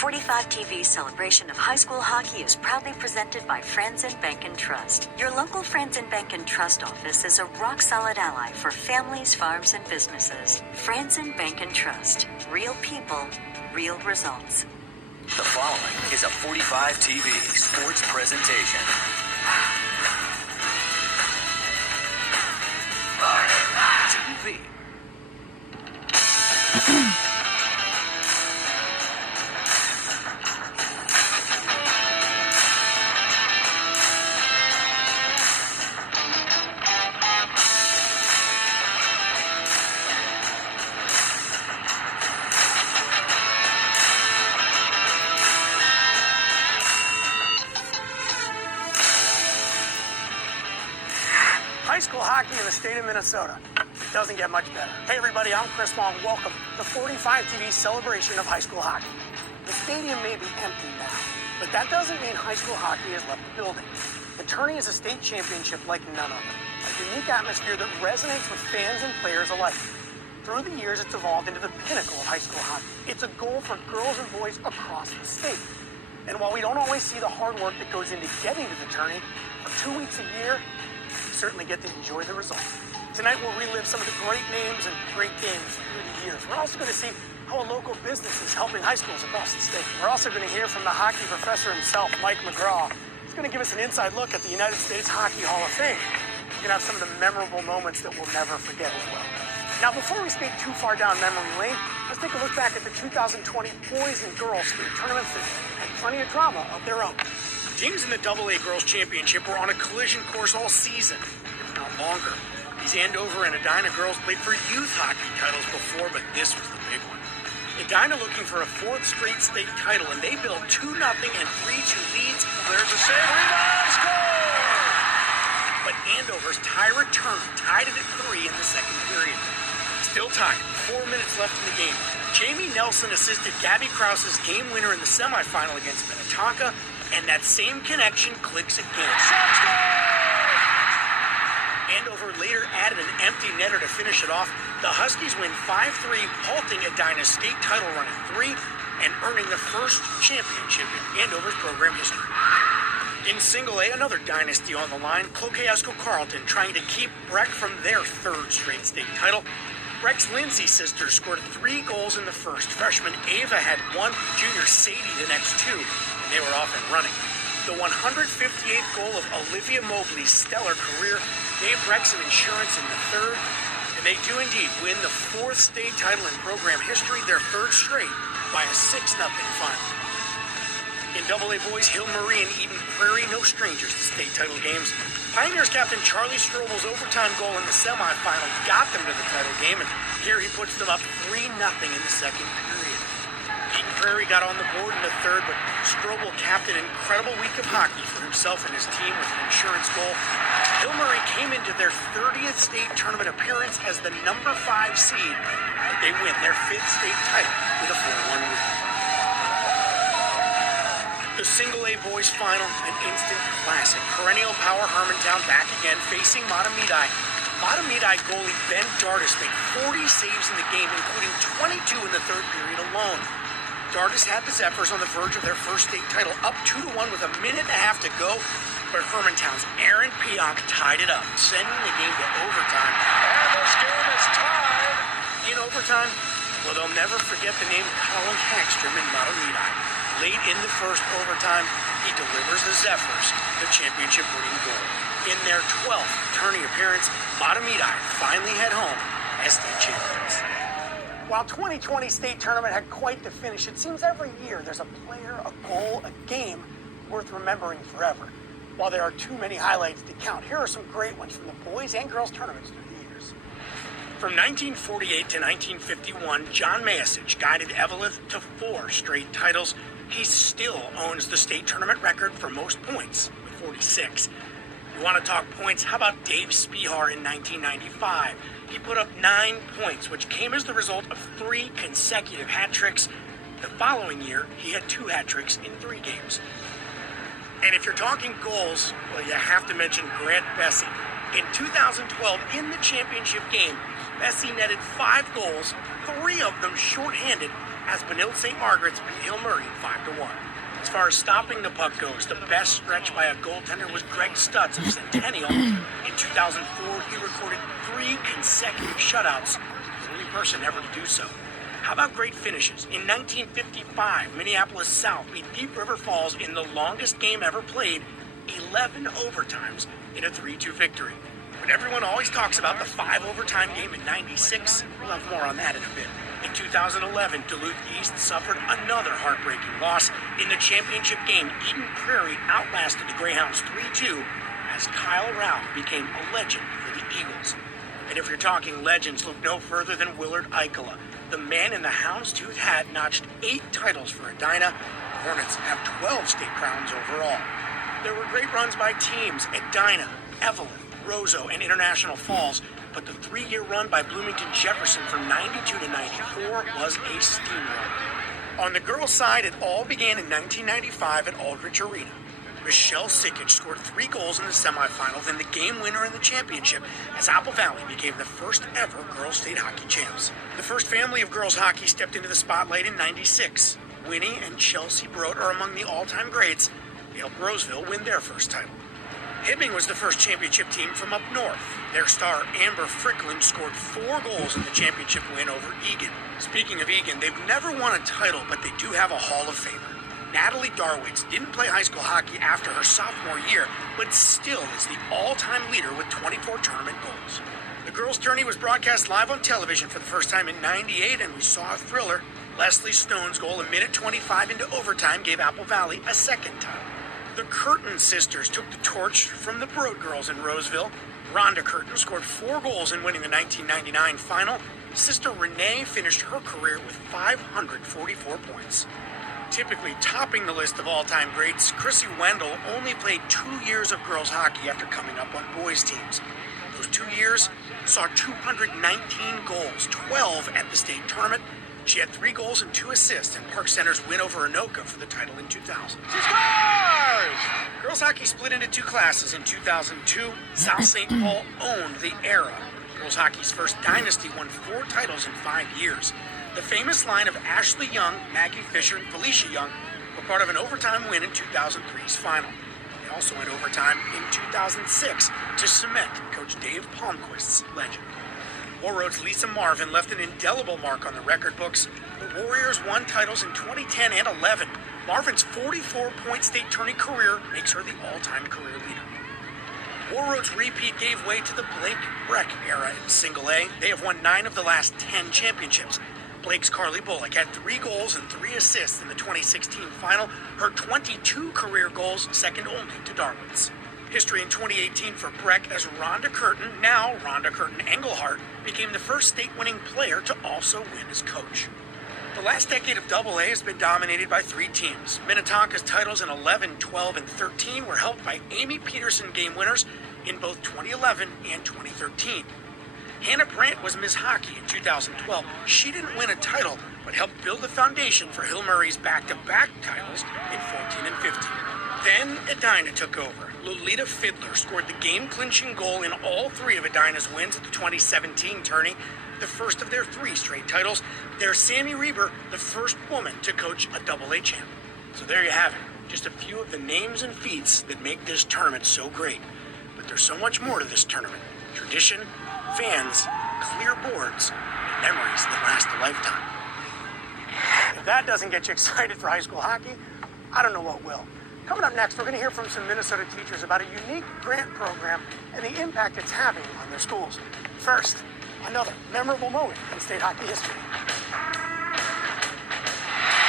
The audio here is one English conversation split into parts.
45 TV's celebration of high school hockey is proudly presented by Friends and Bank and Trust. Your local Friends and Bank and Trust office is a rock-solid ally for families, farms, and businesses. Friends and Bank and Trust. Real people, real results. The following is a 45 TV sports presentation. TV. High school hockey in the state of Minnesota. It doesn't get much better. Hey everybody, I'm Chris Long. Welcome to 45 TV's celebration of high school hockey. The stadium may be empty now, but that doesn't mean high school hockey has left the building. The tourney is a state championship like none other, a unique atmosphere that resonates with fans and players alike. Through the years, it's evolved into the pinnacle of high school hockey. It's a goal for girls and boys across the state. And while we don't always see the hard work that goes into getting to the tourney, for 2 weeks a year, we certainly get to enjoy the result. Tonight we'll relive some of the great names and great games through the years. We're also going to see how a local business is helping high schools across the state. We're also going to hear from the hockey professor himself, Mike McGraw. He's going to give us an inside look at the United States Hockey Hall of Fame. We're going to have some of the memorable moments that we'll never forget as well. Now, before we skate too far down memory lane, let's take a look back at the 2020 boys and girls state tournaments that had plenty of drama of their own. Teams in the AA Girls Championship were on a collision course all season, if not longer. These Andover and Edina girls played for youth hockey titles before, but this was the big one. Edina looking for a fourth straight state title, and they built 2-0 and 3-2 leads. There's a save, rebound, score! But Andover's Tyra Turner tied it at 3 in the second period. Still tied, 4 minutes left in the game. Jamie Nelson assisted Gabby Krause's game winner in the semifinal against Minnetonka, and that same connection clicks again. Shot score! Andover later added an empty netter to finish it off. The Huskies win 5-3, halting Edina's state title run at 3 and earning the first championship in Andover's program history. In Single A, another dynasty on the line, Cloquet-Esco Carleton trying to keep Breck from their third straight state title. Breck's Lindsay sisters scored 3 goals in the first. Freshman Ava had 1, junior Sadie the next 2, and they were off and running. The 158th goal of Olivia Mobley's stellar career gave Breck some insurance in the third, and they do indeed win the 4th state title in program history, their 3rd straight, by a 6-0 final. In AA boys, Hill Marie and Eden Prairie, no strangers to state title games. Pioneers captain Charlie Strobel's overtime goal in the semifinal got them to the title game, and here he puts them up 3-0 in the second period. Eden Prairie got on the board in the third, but Strobel capped an incredible week of hockey for himself and his team with an insurance goal. Hill Marie came into their 30th state tournament appearance as the number 5 seed, but they win their 5th state title with a 4-1 win. The Single A boys final, an instant classic. Perennial power Hermantown back again, facing Matamidi. Matamidi goalie Ben Dardis made 40 saves in the game, including 22 in the third period alone. Dardis had the Zephyrs on the verge of their first state title, up 2-1 with a minute and a half to go, but Hermantown's Aaron Pionk tied it up, sending the game to overtime. And this game is tied. In overtime, well, they'll never forget the name Colin Hagstrom in Matamidi. Late in the first overtime, he delivers the Zephyrs the championship-winning goal. In their 12th tourney appearance, Matamidi finally head home as state champions. While 2020 state tournament had quite the finish, it seems every year there's a player, a goal, a game worth remembering forever. While there are too many highlights to count, here are some great ones from the boys and girls tournaments through the years. From 1948 to 1951, John Mayasich guided Evelyn to 4 straight titles. He still owns the state tournament record for most points, with 46. You want to talk points? How about Dave Spihar in 1995? He put up 9 points, which came as the result of 3 consecutive hat tricks. The following year, he had 2 hat tricks in 3 games. And if you're talking goals, well, you have to mention Grant Bessie. In 2012, in the championship game, Bessie netted 5 goals, 3 of them shorthanded, as Benilde St. Margaret's beat Hill Murray 5-1. As far as stopping the puck goes, the best stretch by a goaltender was Greg Stutz of Centennial. In 2004, he recorded 3 consecutive shutouts, the only person ever to do so. How about great finishes? In 1955, Minneapolis South beat Deep River Falls in the longest game ever played, 11 overtimes in a 3-2 victory. But everyone always talks about the 5 overtime game in '96. We'll have more on that in a bit. In 2011, Duluth East suffered another heartbreaking loss. In the championship game, Eden Prairie outlasted the Greyhounds 3-2 as Kyle Rao became a legend for the Eagles. And if you're talking legends, look no further than Willard Eichela. The man in the houndstooth hat notched 8 titles for Edina. The Hornets have 12 state crowns overall. There were great runs by teams: Edina, Evelyn, Roseau, and International Falls, but the 3-year run by Bloomington Jefferson from '92 to '94 was a steamroller. On the girls' side, it all began in 1995 at Aldrich Arena. Michelle Sikic scored 3 goals in the semifinals and the game winner in the championship as Apple Valley became the first ever girls state hockey champs. The first family of girls hockey stepped into the spotlight in '96. Winnie and Chelsea Brodt are among the all-time greats. They helped Roseville win their first title. Hibbing was the first championship team from up north. Their star, Amber Fricklin, scored 4 goals in the championship win over Egan. Speaking of Egan, they've never won a title, but they do have a Hall of Famer. Natalie Darwitz didn't play high school hockey after her sophomore year, but still is the all-time leader with 24 tournament goals. The girls' tourney was broadcast live on television for the first time in '98, and we saw a thriller. Leslie Stone's goal, a minute 25 into overtime, gave Apple Valley a second title. The Curtin sisters took the torch from the Brodt girls in Roseville. Rhonda Curtin scored 4 goals in winning the 1999 final. Sister Renee finished her career with 544 points. Typically topping the list of all-time greats, Chrissy Wendell only played 2 years of girls hockey after coming up on boys teams. Those 2 years saw 219 goals, 12 at the state tournament. She had 3 goals and 2 assists in Park Center's win over Anoka for the title in 2000. She scores! Girls hockey split into 2 classes in 2002. South St. Paul owned the era. Girls hockey's first dynasty won 4 titles in 5 years. The famous line of Ashley Young, Maggie Fisher, and Felicia Young were part of an overtime win in 2003's final. They also went overtime in 2006 to cement Coach Dave Palmquist's legend. Warroad's Lisa Marvin left an indelible mark on the record books. The Warriors won titles in 2010 and 11. Marvin's 44-point state tourney career makes her the all-time career leader. Warroad's repeat gave way to the Blake Breck era in Single A. They have won 9 of the last 10 championships. Blake's Carly Bullock had 3 goals and 3 assists in the 2016 final. Her 22 career goals, second only to Darwin's. History in 2018 for Breck as Rhonda Curtin, now Rhonda Curtin Engelhardt, became the first state-winning player to also win as coach. The last decade of AA has been dominated by 3 teams. Minnetonka's titles in 11, 12, and 13 were helped by Amy Peterson game winners in both 2011 and 2013. Hannah Brandt was Ms. Hockey in 2012. She didn't win a title, but helped build the foundation for Hill Murray's back-to-back titles in 14 and 15. Then Edina took over. Lolita Fiddler scored the game-clinching goal in all 3 of Edina's wins at the 2017 tourney, the first of their 3 straight titles. There's Sammy Reber, the first woman to coach a AA champ. So there you have it, just a few of the names and feats that make this tournament so great. But there's so much more to this tournament. Tradition, fans, clear boards, and memories that last a lifetime. If that doesn't get you excited for high school hockey, I don't know what will. Coming up next, we're going to hear from some Minnesota teachers about a unique grant program and the impact it's having on their schools. First, another memorable moment in state hockey history.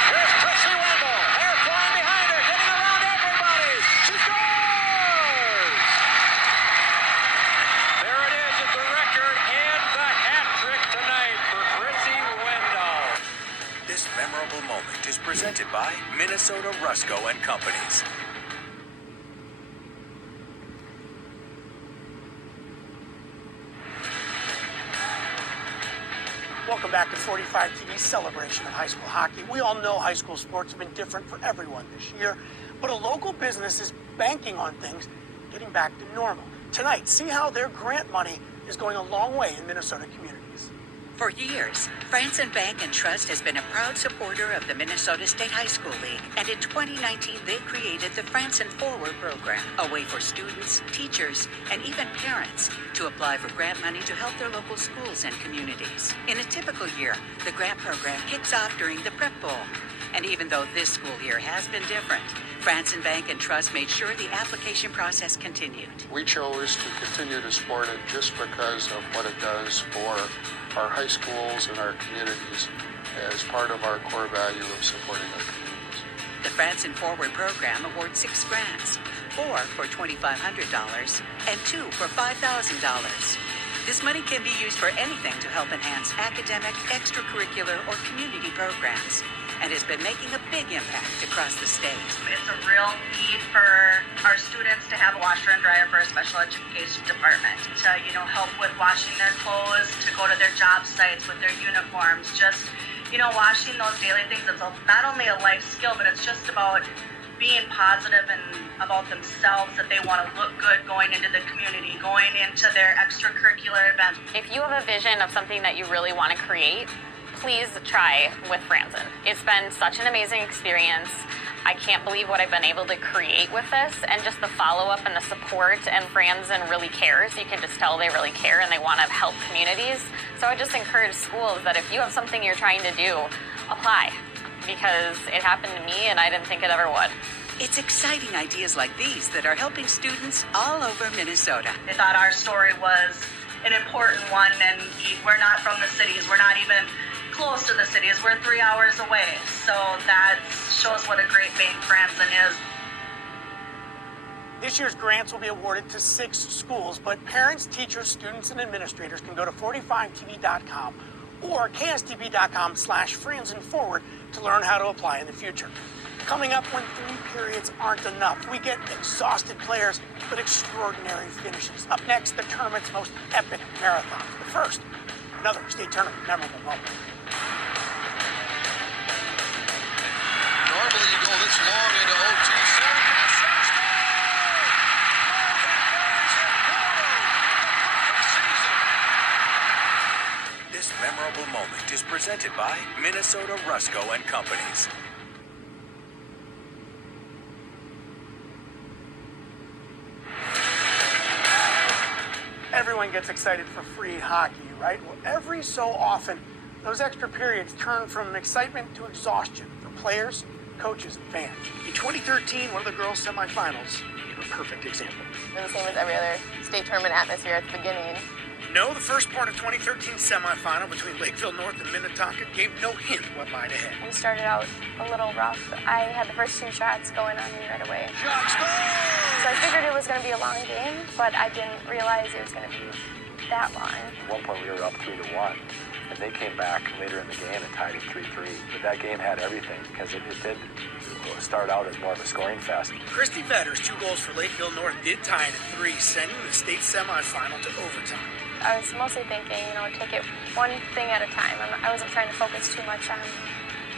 Here's Chrissy Wendell. Hair flying behind her, getting around everybody. She scores! There it is at the record and the hat trick tonight for Chrissy Wendell. This memorable moment is presented by Minnesota Rusco and Companies. Welcome back to 45 TV's celebration of high school hockey. We all know high school sports have been different for everyone this year, but a local business is banking on things getting back to normal. Tonight, see how their grant money is going a long way in Minnesota communities. For years, Franson Bank and Trust has been a proud supporter of the Minnesota State High School League, and in 2019 they created the Franson Forward program, a way for students, teachers, and even parents to apply for grant money to help their local schools and communities. In a typical year, the grant program kicks off during the Prep Bowl. And even though this school year has been different, Franson Bank and Trust made sure the application process continued. We chose to continue to support it just because of what it does for our high schools and our communities as part of our core value of supporting our communities. The Franson Forward program awards 6 grants, 4 for $2,500 and 2 for $5,000. This money can be used for anything to help enhance academic, extracurricular, or community programs, and has been making a big impact across the state. It's a real need for our students to have a washer and dryer for our special education department, to, help with washing their clothes, to go to their job sites with their uniforms, just, washing those daily things. It's not only a life skill, but it's just about being positive and about themselves, that they want to look good going into the community, going into their extracurricular events. If you have a vision of something that you really want to create, please try with Franson. It's been such an amazing experience. I can't believe what I've been able to create with this, and just the follow-up and the support, and Franson really cares. You can just tell they really care and they want to help communities. So I just encourage schools that if you have something you're trying to do, apply, because it happened to me and I didn't think it ever would. It's exciting ideas like these that are helping students all over Minnesota. They thought our story was an important one, and we're not from the cities. We're not even close to the cities. We're 3 hours away. So that shows what a great bank Franson is. This year's grants will be awarded to 6 schools, but parents, teachers, students, and administrators can go to 45tv.com or kstp.com/FransonForward to learn how to apply in the future. Coming up, when 3 periods aren't enough, we get exhausted players, but extraordinary finishes. Up next, the tournament's most epic marathons. But first, another state tournament memorable moment. Normally you go this long into OT. This memorable moment is presented by Minnesota Rusco and Companies. Everyone gets excited for free hockey, right? Well, every so often, those extra periods turn from excitement to exhaustion for players, coaches, and fans. In 2013, one of the girls' semifinals gave a perfect example. The same as every other state tournament atmosphere at the beginning. No, the first part of 2013 semifinal between Lakeville North and Minnetonka gave no hint what lied ahead. We started out a little rough. I had the first 2 shots going on me right away. Shots go! So I figured it was going to be a long game, but I didn't realize it was going to be that long. At one point we were up 3-1, and they came back later in the game and tied it 3-3. But that game had everything, because it did start out as more of a scoring fest. Christy Vedder's 2 goals for Lakeville North did tie it at 3, sending the state semifinal to overtime. I was mostly thinking, take it one thing at a time. I wasn't trying to focus too much on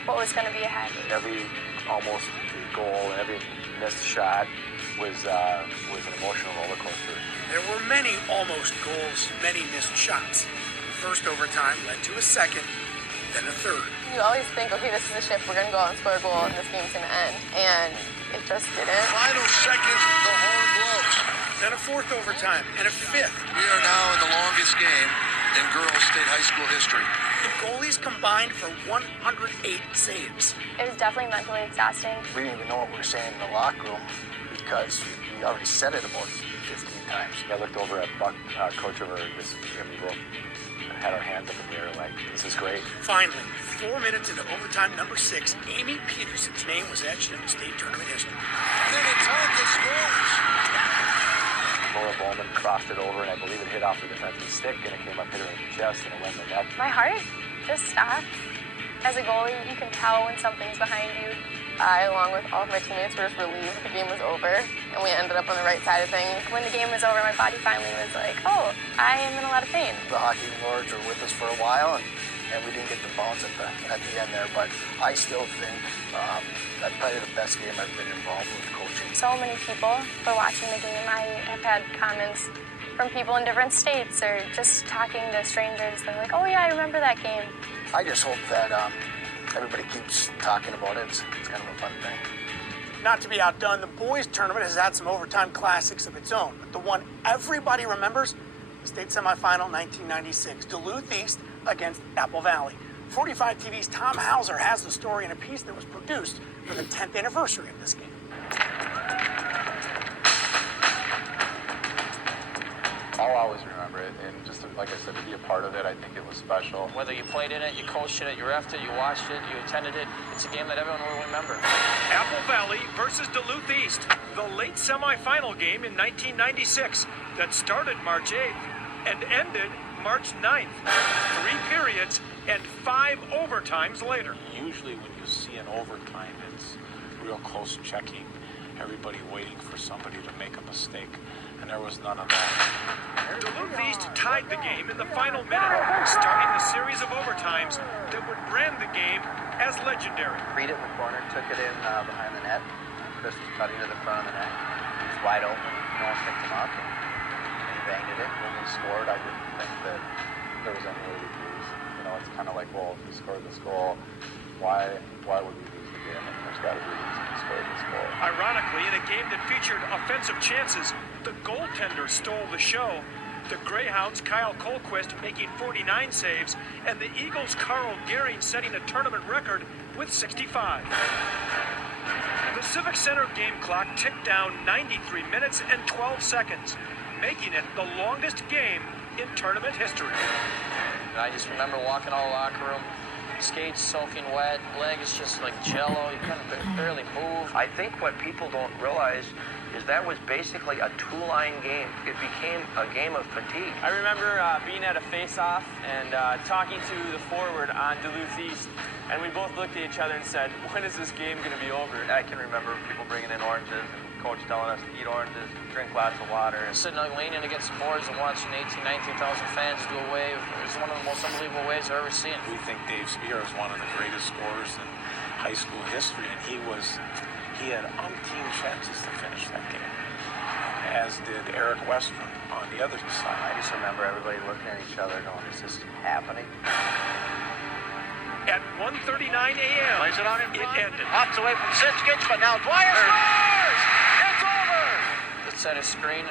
what was going to be ahead. Every almost goal and every missed shot was an emotional roller coaster. There were many almost goals, many missed shots. The first overtime led to a second, then a third. You always think, okay, this is a shift. We're going to go out and score a goal, and this game's going to end. And it just didn't. Final second, the horn blows. Then a 4th overtime, and a 5th. We are now in the longest game in girls' state high school history. The goalies combined for 108 saves. It was definitely mentally exhausting. We didn't even know what we were saying in the locker room because we already said it about 15 times. I looked over at Buck, coach over this, and we both had our hands up in the air like, this is great. Finally, 4 minutes into overtime number 6, Amy Peterson's name was etched into state tournament history. Minnetonka scores! Laura Bowman crossed it over, and I believe it hit off the defensive stick, and it came up, hit her in the chest, and it went in the net. My heart just stopped. As a goalie, you can tell when something's behind you. I, along with all of my teammates, were just relieved the game was over, and we ended up on the right side of things. When the game was over, my body finally was like, oh, I am in a lot of pain. The hockey lords were with us for a while, and we didn't get the bounce at the end there, but I still think that's probably the best game I've been involved with coaching. So many people were watching the game. I have had comments from people in different states or just talking to strangers. They're like, oh yeah, I remember that game. I just hope that everybody keeps talking about it. It's kind of a fun thing. Not to be outdone, the boys tournament has had some overtime classics of its own, but the one everybody remembers, the state semifinal 1996, Duluth East against Apple Valley. 45 TV's Tom Hauser has the story in a piece that was produced for the 10th anniversary of this game. I'll always remember it, and just like I said, to be a part of it, I think it was special. Whether you played in it, you coached in it, you reffed it, you watched it, you attended it, it's a game that everyone will remember. Apple Valley versus Duluth East, the late semifinal game in 1996 that started March 8th and ended March 9th. 3 periods and 5 overtimes later. Usually when you see an overtime, it's real close checking, everybody waiting for somebody to make a mistake, and there was none of that. Duluth East tied the game in the final minute, starting the series of overtimes that would brand the game as legendary. Reed in the corner took it in behind the net. Chris was cutting to the front of the net. He was wide open. No one picked him up, and he banged it in. When we scored, I didn't think that there was any way we'd lose. You know, it's kind of like, well, if we scored this goal, why would we lose the game? And there's got to be a reason we scored this goal. Ironically, in a game that featured offensive chances, the goaltender stole the show. The Greyhounds' Kyle Colquist making 49 saves, and the Eagles' Carl Gehring setting a tournament record with 65. The Civic Center game clock ticked down 93 minutes and 12 seconds, making it the longest game in tournament history. And I just remember walking out of the locker room, skates soaking wet, legs just like jello, you couldn't barely move. I think what people don't realize is that was basically a two-line game. It became a game of fatigue. I remember being at a face-off and talking to the forward on Duluth East, and we both looked at each other and said, when is this game going to be over? I can remember people bringing in oranges and coach telling us to eat oranges, drink lots of water. Sitting like leaning against the boards and watching 19,000 fans do a wave. It was one of the most unbelievable waves I've ever seen. We think Dave Spear is one of the greatest scorers in high school history, and he had umpteen chances to finish that game, as did Eric Westrom on the other side. I just remember everybody looking at each other going, is this happening? At 1:39 a.m., Plays it on in front. it ended. Hops away from Sitchkich, but now Dwyer scores! It's over! It set a screen.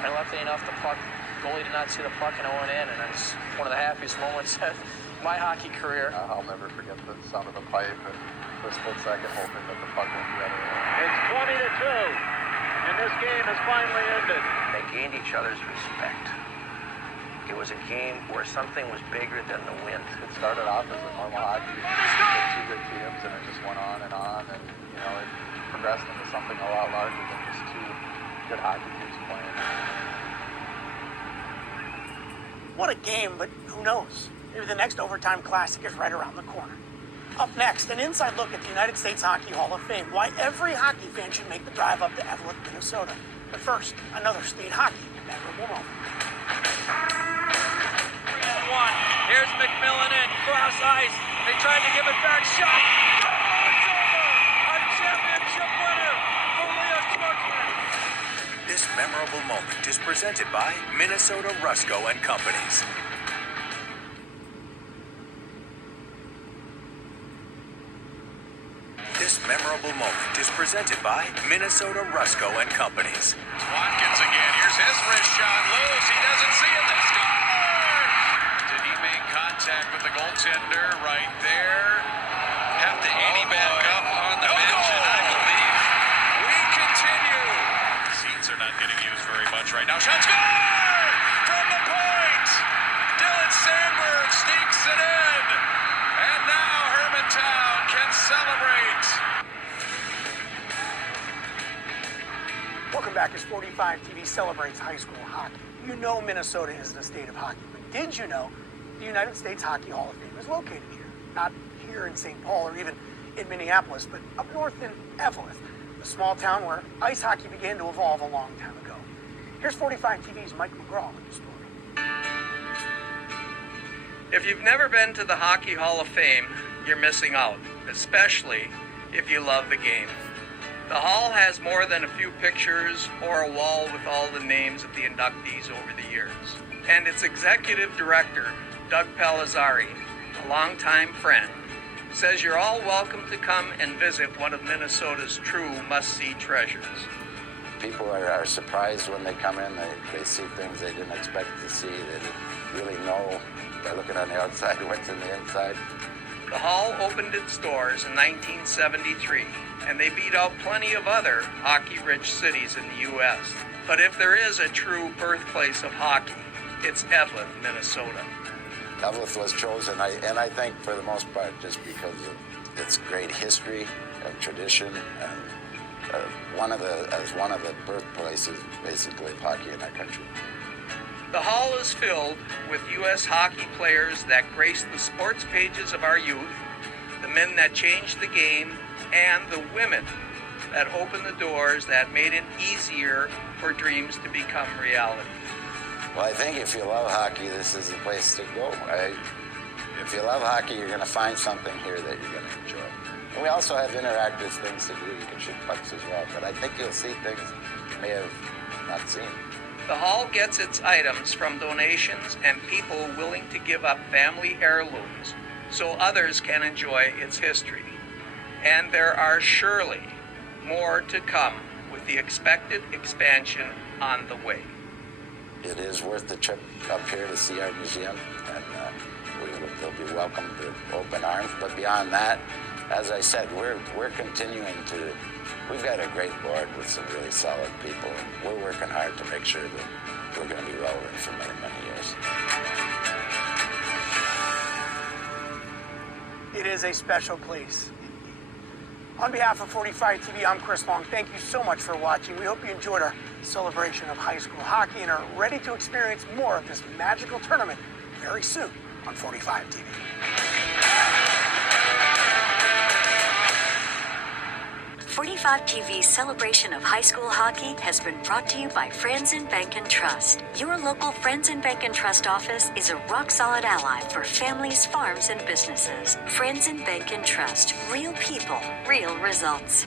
I left it enough. The puck, goalie did not see the puck, and it went in. And it's one of the happiest moments of my hockey career. I'll never forget the sound of the pipe and for a split second hoping that the puck went the other way. It's 20-2, and this game has finally ended. They gained each other's respect. It was a game where something was bigger than the wind. It started off as a normal hockey game with 2 good teams, and it just went on, and you know, it progressed into something a lot larger than just 2 good hockey teams playing. What a game, but who knows? Maybe the next overtime classic is right around the corner. Up next, an inside look at the United States Hockey Hall of Fame. Why every hockey fan should make the drive up to Evelyn, Minnesota. But first, another state hockey memorable moment. 3-on-1. Here's McMillan in, cross ice. They tried to give it back, shot. Oh, it's over! A championship winner for Leah Schwartzman. This memorable moment is presented by Minnesota Rusco and Companies. This memorable moment is presented by Minnesota Rusco and Companies. Watkins again. Here's his wrist shot loose. He doesn't see it. They score! Did he make contact with the goaltender right there? Have to Andy back up on the bench, and I believe we continue. Seats are not getting used very much right now. Shot score! From the point! Dylan Sandberg sneaks it in. And now Hermantown can celebrate. Welcome back as 45 TV celebrates high school hockey. You know Minnesota is the state of hockey, but did you know the United States Hockey Hall of Fame is located here? Not here in St. Paul or even in Minneapolis, but up north in Evelyn, the small town where ice hockey began to evolve a long time ago. Here's 45 TV's Mike McGraw with the story. If you've never been to the Hockey Hall of Fame, you're missing out, especially if you love the game. The hall has more than a few pictures or a wall with all the names of the inductees over the years. And its executive director, Doug Palazzari, a longtime friend, says you're all welcome to come and visit one of Minnesota's true must-see treasures. People are surprised when they come in. They see things they didn't expect to see. They didn't really know by looking on the outside what's in the inside. The hall opened its doors in 1973, and they beat out plenty of other hockey-rich cities in the U.S. But if there is a true birthplace of hockey, it's Evelyn, Minnesota. Evelyn was chosen, and I think for the most part, just because of its great history and tradition, and one of the birthplaces, basically, of hockey in our country. The hall is filled with U.S. hockey players that grace the sports pages of our youth, the men that changed the game, and the women that opened the doors that made it easier for dreams to become reality. Well, I think if you love hockey, this is the place to go. If you love hockey, you're going to find something here that you're going to enjoy. And we also have interactive things to do. You can shoot pucks as well, but I think you'll see things you may have not seen. The hall gets its items from donations and people willing to give up family heirlooms so others can enjoy its history. And there are surely more to come with the expected expansion on the way. It is worth the trip up here to see our museum, and they'll be welcomed with open arms. But beyond that, as I said, we're continuing to. We've got a great board with some really solid people, and we're working hard to make sure that we're going to be relevant for many, many years. It is a special place. On behalf of 45 TV, I'm Chris Long. Thank you so much for watching. We hope you enjoyed our celebration of high school hockey and are ready to experience more of this magical tournament very soon on 45 TV. 45 TV's celebration of high school hockey has been brought to you by Friends in Bank and Trust. Your local Friends in Bank and Trust office is a rock-solid ally for families, farms, and businesses. Friends in Bank and Trust. Real people, real results.